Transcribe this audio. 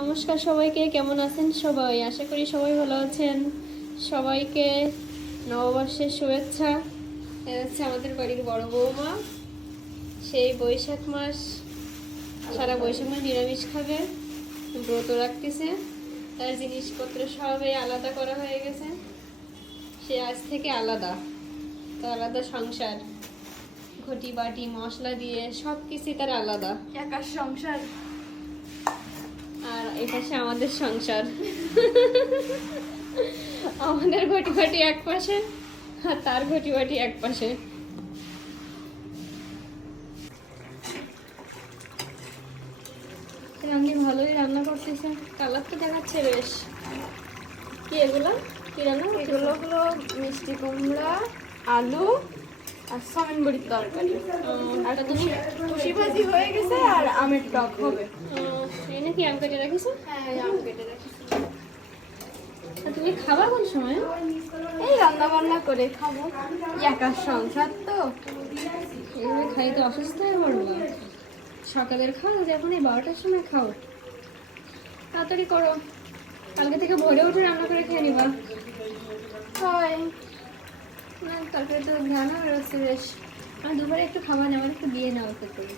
নমস্কার সবাইকে, কেমন আছেন সবাই? আশা করি সবাই ভালো আছেন। সবাইকে নববর্ষের শুভেচ্ছা। এ হচ্ছে আমাদের বাড়ির বড় বৌমা। সেই বৈশাখ মাস, সারা বৈশাখ মাস নিরামিষ খাবে, ব্রত রাখতেছে। তার জিনিসপত্র সবই আলাদা করা হয়ে গেছে। সে আজ থেকে আলাদা, তো আলাদা সংসার, ঘটি বাটি মশলা দিয়ে সব কিছুই তার আলাদা। একার সংসার। আর এপাশে আমাদের সংসার। আমাদের ঘটি বাটি এক পাশে আর তার ঘটি বাটি এক পাশে। রান্নি ভালোই রান্না করতেছে, কালার তো দেখাচ্ছে বেশ। কি এগুলো? কি রান্না? এগুলো হলো মিষ্টি কুমড়া, আলু আর সয়াবিন বড়ির তরকারি। আর কুশি ভাজি হয়ে গেছে আর আমের টক হবে। এই নাকি আম কেটে রাখিস? হ্যাঁ, আম কেটে রাখছি। তুমি খাবা কোন সময়? এই রান্না বান্না করে খাবো, একার সংসার তো। এগুলো খাইতে অসুস্থ হয়ে পড়বো। সকালের খাও, যে এখন এই 12টার সময় খাও। তাড়াতাড়ি করো, কালকে থেকে ভোরে উঠে রান্না করে খেয়ে নিবা। হয় না তরকারি তো ঘানা রয়েছে বেশ। আর দুপুরে একটু খাবার নেওয়ার একটু দিয়ে নাও তো করে।